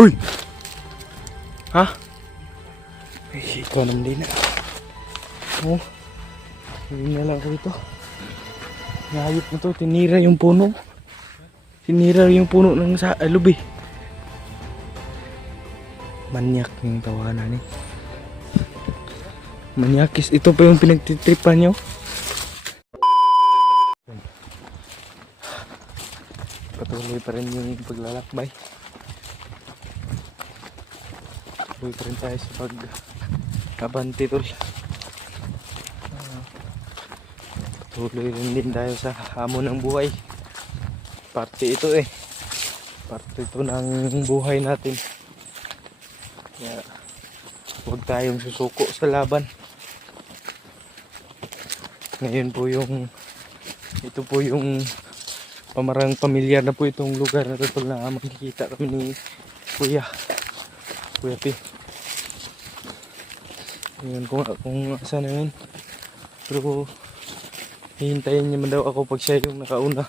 Uy! Ha? Ay, ikaw naman din na. Oh, hindi na lang ako ito. Nahayop na to, tinira yung puno. Tinira yung puno ng lubi. Manyak yung tawanan eh. Manyakis, ito pa yung pinagtitripan nyo. Patuloy pa rin yung paglalakbay. Patuloy pa rin tayo sa pag-abante tol. Patuloy rin din tayo sa hamon ng buhay. Parte ito eh. Parte ito ng buhay natin. Kaya huwag tayong susuko sa laban. Ngayon po ito po yung pamarang pamilyar na po itong lugar na ito pag makikita kami ni Kuya P. Ngayon kung saan na yun. Pero hihintayin niya man daw ako pag siya yung nakauna.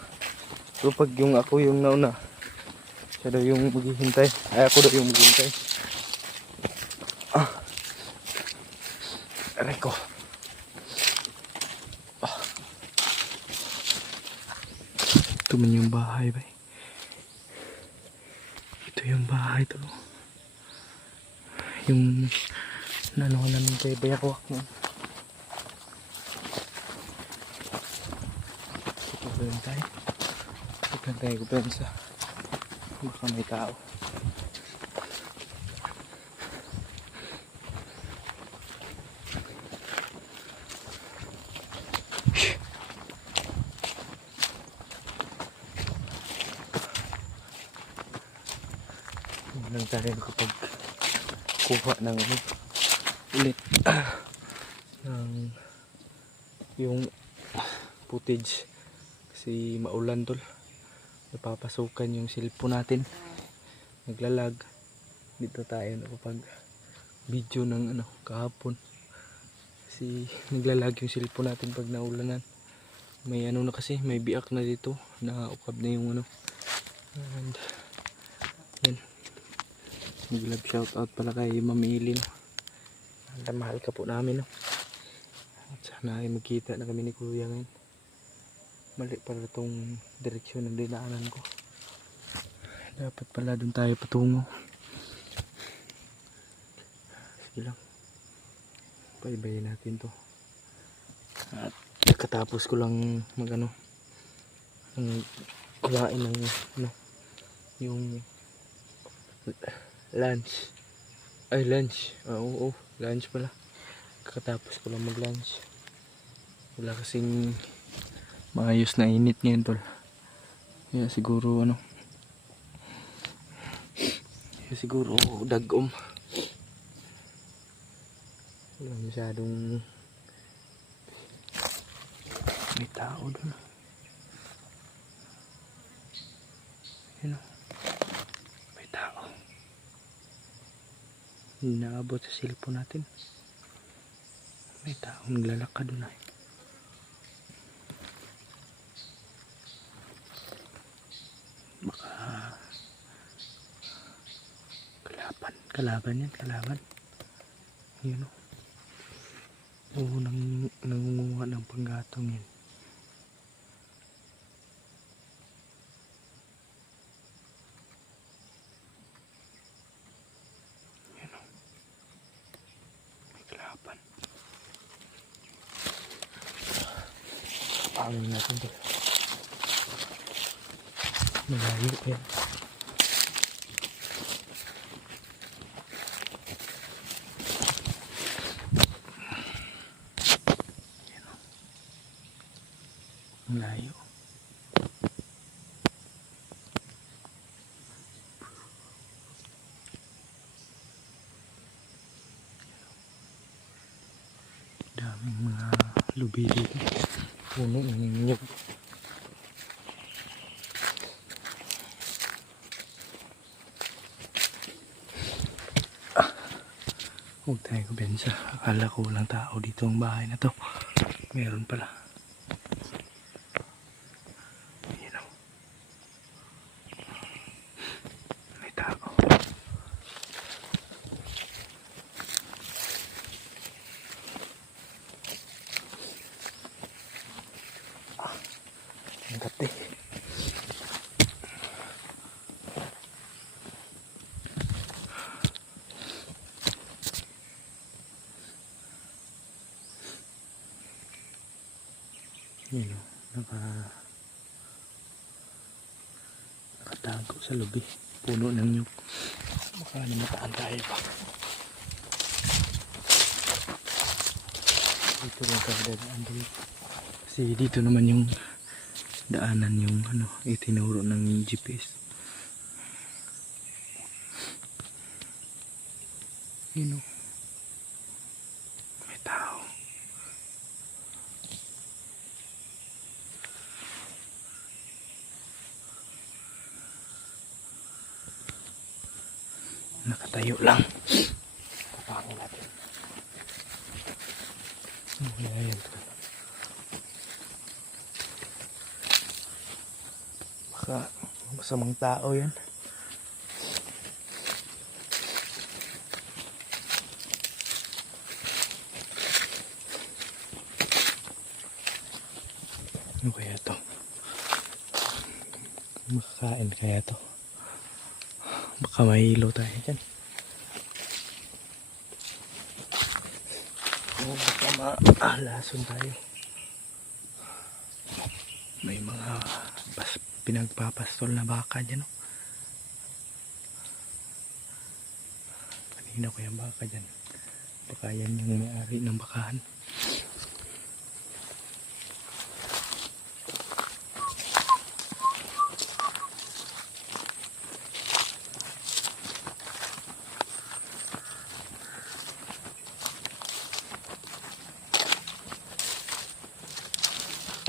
Pero pag ako yung nauna, siya daw yung maghihintay. Ay ako daw yung maghihintay. Aray ko. Ito man yung bahay ba? Ito yung bahay to. Yung nanuhan namin kay Bayakwak mo. Ito tayo. Ito tayo kupensa. Baka may tao. Nang tayo kapag kuha ng ulit ng yung footage kasi maulan tol, napapasukan yung cellphone natin, naglalag. Dito tayo nakapag video ng kahapon kasi naglalag yung cellphone natin pag naulanan. May na kasi, may biak na dito, naukab na yung and yan. Mag-love shout out pala kay Mami Ilin. Mahal ka po namin no. At sana ay magkita na kami ni Kuya ngayon. Mali pala itong direksyon ng dinaanan ko. Dapat pala dun tayo patungo. Sige lang, paibayin natin to. At katapos ko lang kumain ng yung lunch. Oo, lunch pala. Kakatapos ko lang mag lunch. Wala kasing maayos na init ngayon tol. Kaya siguro dagom. Wala masyadong may tao dun. Yun o. May tao. Naabot sa cellphone natin. May tao naglalakad doon ay. Baka kalaban yan. Yun o. Oo, nangunguha ng panggatong yan. Pangin natin ito. Malayo yan. Malayo. Daming mga lubi dito. Puno ng nyug. Huwag tayo kubensa. Akala ko walang tao dito ang bahay na to. Meron pala. Ayan o. May tao. Ang kate. Yun o, nakatago sa lubi. Puno ng nyug. Baka namataan tayo pa. Dito rin tayo dadaan dito. Kasi dito naman yung daanan yung itinuro ng GPS. Yun o. May tao. Nakatayo lang. Tapangin natin. Ayan. Baka masamang tao yan. Ano kaya to? Makakain kaya to? Baka mahilo tayo dyan. O baka maalason tayo. May mga pinagpapastol na baka dyan. Kanina ko yung baka dyan. Baka yan yung may-ari ng bakahan.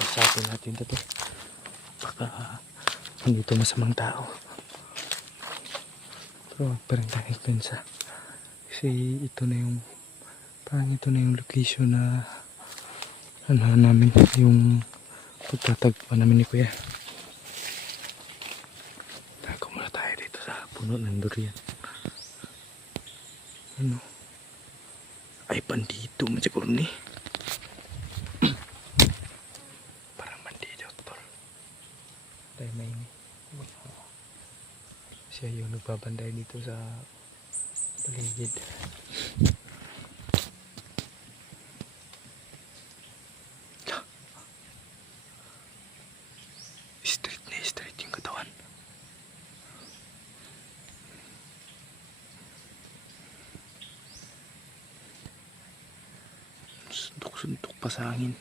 Pasapin natin ito. Baka hindi ito masamang tao. Pero parang tayo pensa. Kasi ito na yung parang ito na yung location na namin yung pagtatagpuan namin ni Kuya. Tago muna tayo dito sa puno ng durian. Ay pandito siguro ni. Parang mandito tol. Tayo may siya yung nagbabanday dito sa paligid. Straight na straight yung katawan. Suntok-suntok pa sa hangin.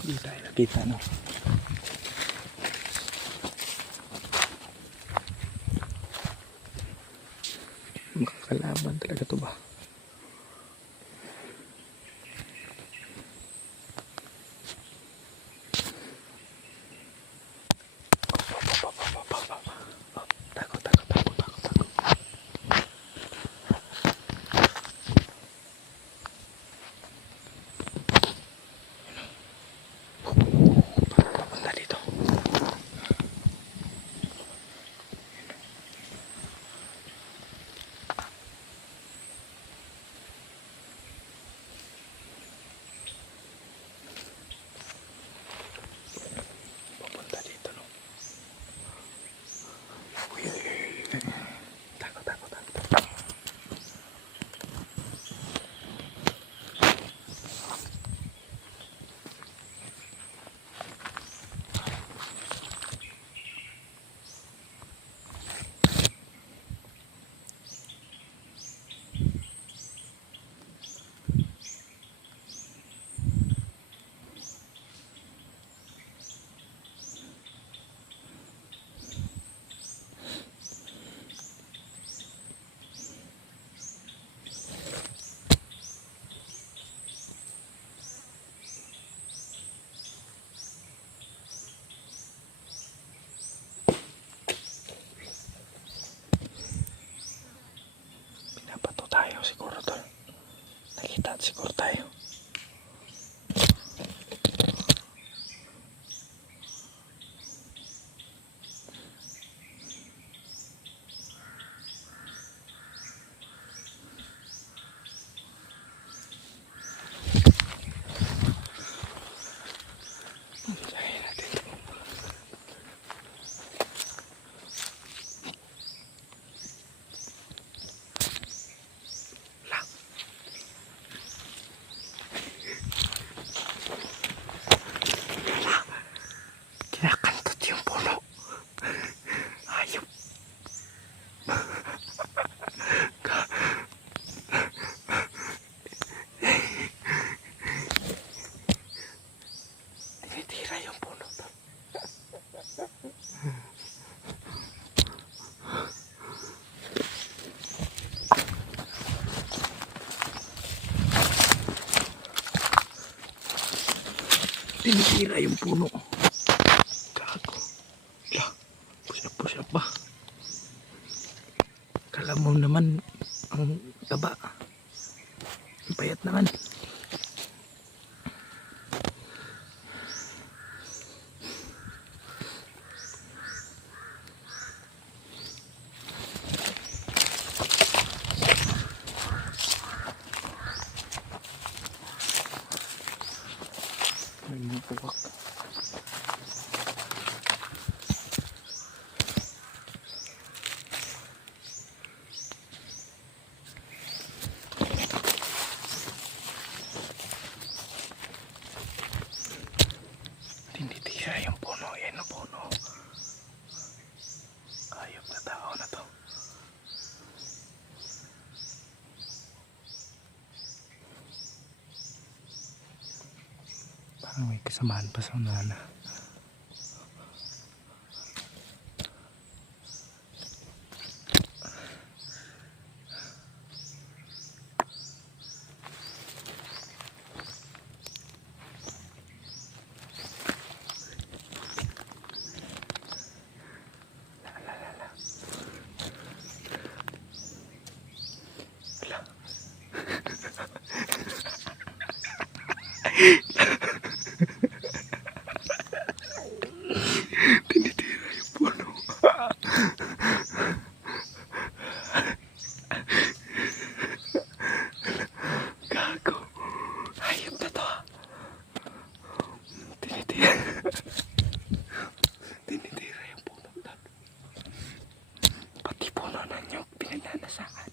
Hindi tayo nakita, no? Makakalaban talaga to ba? Siguro tayo. Nakita siguro tayo. Tinitira yung puno. Gago. La, push up ba? Kala mo naman ang taba. Ang payat naman. May mga puwak. Tinitira yung puno. Yan ang puno. Hayop na tao na to. Parang may kasamaan pa sa unana. Tinitira yung puno. Gago. Hayop na to. Tinitira. Tinitira yung puno. Pati puno na nyog pinagnanasaan.